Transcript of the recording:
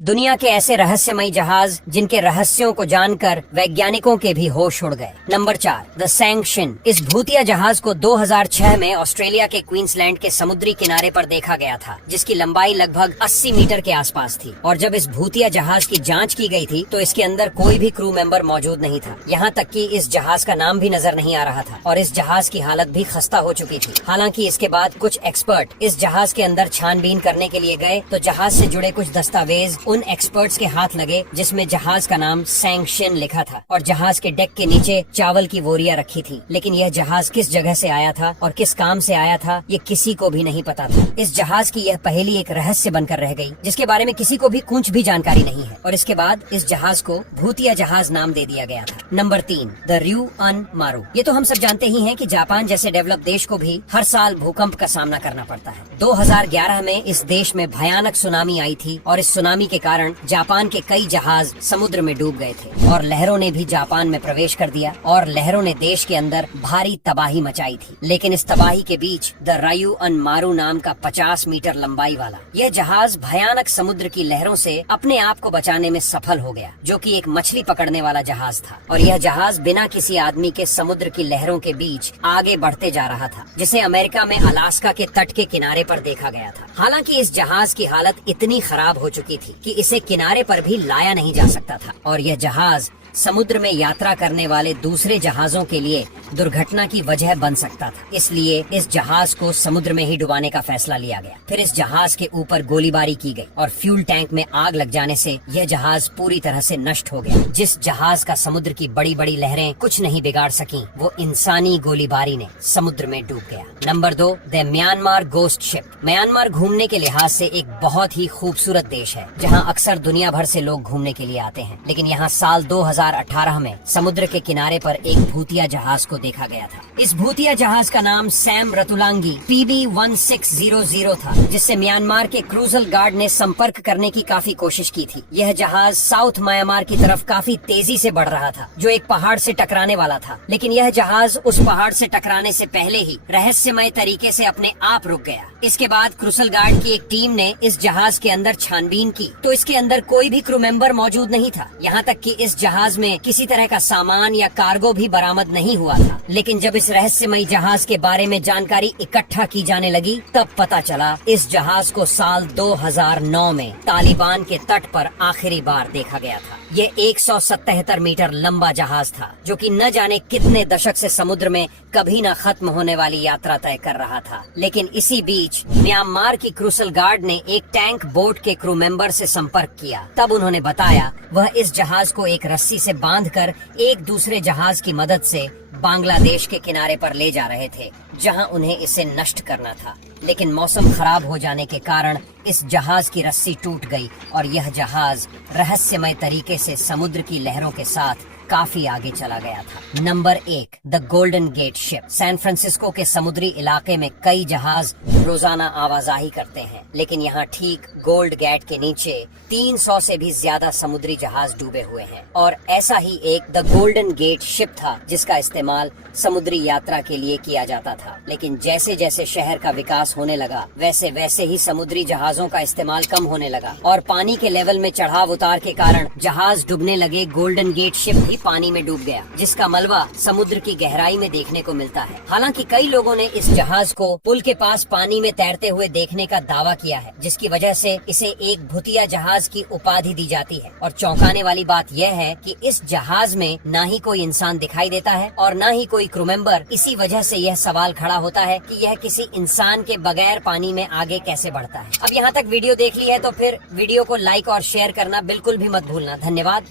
दुनिया के ऐसे रहस्यमयी जहाज जिनके रहस्यों को जानकर वैज्ञानिकों के भी होश उड़ गए। Number 4, the sanction. इस भूतिया जहाज को 2006 में ऑस्ट्रेलिया के क्वींसलैंड के समुद्री किनारे पर देखा गया था, जिसकी लंबाई लगभग 80 मीटर के आसपास थी। और जब इस भूतिया जहाज की जांच की गई थी तो इसके अंदर कोई भी क्रू मेंबर मौजूद नहीं था। यहाँ तक कि इस जहाज का नाम भी नजर नहीं आ रहा था और इस जहाज की हालत भी खस्ता हो चुकी थी। हालांकि इसके बाद कुछ एक्सपर्ट इस जहाज के अंदर छानबीन करने के लिए गए तो जहाज से जुड़े कुछ दस्तावेज उन एक्सपर्ट्स के हाथ लगे जिसमें जहाज का नाम सैंक्शन लिखा था और जहाज के डेक के नीचे चावल की बोरियां रखी थी। लेकिन यह जहाज किस जगह से आया था और किस काम से आया था ये किसी को भी नहीं पता था। इस जहाज की यह पहेली एक रहस्य बनकर रह गई जिसके बारे में किसी को भी कुछ भी जानकारी नहीं है और इसके बाद इस जहाज को भूतिया जहाज नाम दे दिया गया था। नंबर 3, द रियूअन मारू। ये तो हम सब जानते ही हैं कि जापान जैसे डेवलप देश को भी हर साल भूकंप का सामना करना पड़ता है। 2011 में इस देश में भयानक सुनामी आई थी और इस सुनामी के कारण जापान के कई जहाज समुद्र में डूब गए थे और लहरों ने भी जापान में प्रवेश कर दिया और लहरों ने देश के अंदर भारी तबाही मचाई थी। लेकिन इस तबाही के बीच द रियूअन मारू नाम का 50 मीटर लंबाई वाला यह जहाज भयानक समुद्र की लहरों से अपने आप को बचाने में सफल हो गया, जो कि एक मछली पकड़ने वाला जहाज था। और यह जहाज बिना किसी आदमी के समुद्र की लहरों के बीच आगे बढ़ते जा रहा था, जिसे अमेरिका में अलास्का के तट के किनारे पर देखा गया था। हालांकि इस जहाज की हालत इतनी खराब हो चुकी थी कि इसे किनारे पर भी लाया नहीं जा सकता था और यह जहाज समुद्र में यात्रा करने वाले दूसरे जहाजों के लिए दुर्घटना की वजह बन सकता था। इसलिए इस जहाज को समुद्र में ही डुबाने का फैसला लिया गया। फिर इस जहाज के ऊपर गोलीबारी की गई और फ्यूल टैंक में आग लग जाने से यह जहाज पूरी तरह से नष्ट हो गया। जिस जहाज का समुद्र की बड़ी बड़ी लहरें कुछ नहीं बिगाड़ सकी, वो इंसानी गोलीबारी ने समुद्र में डूब गया। Number 2, the Myanmar ghost ship. Myanmar घूमने के लिहाज से एक बहुत ही खूबसूरत देश है जहाँ अक्सर दुनिया भर से लोग घूमने के लिए आते हैं। लेकिन यहाँ साल 2018 में समुद्र के किनारे पर एक भूतिया जहाज को देखा गया था। इस भूतिया जहाज का नाम सैम रतुलांगी PB1600 था, जिससे म्यांमार के क्रूजल गार्ड ने संपर्क करने की काफी कोशिश की थी। यह जहाज साउथ म्यांमार की तरफ काफी तेजी से बढ़ रहा था, जो एक पहाड़ से टकराने वाला था। लेकिन यह जहाज उस पहाड़ से टकराने से पहले ही रहस्यमय तरीके से अपने आप रुक गया। इसके बाद क्रूजल गार्ड की एक टीम ने इस जहाज के अंदर छानबीन की तो इसके अंदर कोई भी क्रू मेंबर मौजूद नहीं था। यहाँ तक कि इस जहाज में किसी तरह का सामान या कार्गो भी बरामद नहीं हुआ था। लेकिन जब इस रहस्यमयी जहाज के बारे में जानकारी इकट्ठा की जाने लगी तब पता चला इस जहाज को साल 2009 में तालिबान के तट पर आखिरी बार देखा गया था। ये 177 मीटर लंबा जहाज था जो कि न जाने कितने दशक से समुद्र में कभी न खत्म होने वाली यात्रा तय कर रहा था। लेकिन इसी बीच म्यांमार की क्रूजल गार्ड ने एक टैंक बोट के क्रू मेंबर से संपर्क किया। तब उन्होंने बताया वह इस जहाज को एक रस्सी से बांधकर एक दूसरे जहाज की मदद से बांग्लादेश के किनारे पर ले जा रहे थे, जहां उन्हें इसे नष्ट करना था। लेकिन मौसम खराब हो जाने के कारण इस जहाज की रस्सी टूट गई और यह जहाज रहस्यमय तरीके से समुद्र की लहरों के साथ काफी आगे चला गया था। Number 1, the Golden Gate ship. San Francisco के समुद्री इलाके में कई जहाज रोजाना आवाजाही करते हैं, लेकिन यहाँ ठीक गोल्ड गेट के नीचे 300 से भी ज्यादा समुद्री जहाज डूबे हुए हैं। और ऐसा ही एक द गोल्डन गेट शिप था जिसका इस्तेमाल समुद्री यात्रा के लिए किया जाता था। लेकिन जैसे जैसे शहर का विकास होने लगा वैसे वैसे ही समुद्री जहाजों का इस्तेमाल कम होने लगा और पानी के लेवल में चढ़ाव उतार के कारण जहाज डूबने लगे। गोल्डन गेट शिप भी पानी में डूब गया, जिसका मलबा समुद्र की गहराई में देखने को मिलता है। हालांकि कई लोगों ने इस जहाज को पुल के पास पानी में तैरते हुए देखने का दावा किया है, जिसकी वजह से इसे एक भूतिया जहाज की उपाधि दी जाती है। और चौंकाने वाली बात यह है कि इस जहाज में ना ही कोई इंसान दिखाई देता है और ना ही कोई क्रू मेंबर। इसी वजह से यह सवाल खड़ा होता है कि यह किसी इंसान के बगैर पानी में आगे कैसे बढ़ता है। अब यहाँ तक वीडियो देख ली है तो फिर वीडियो को लाइक और शेयर करना बिल्कुल भी मत भूलना। धन्यवाद।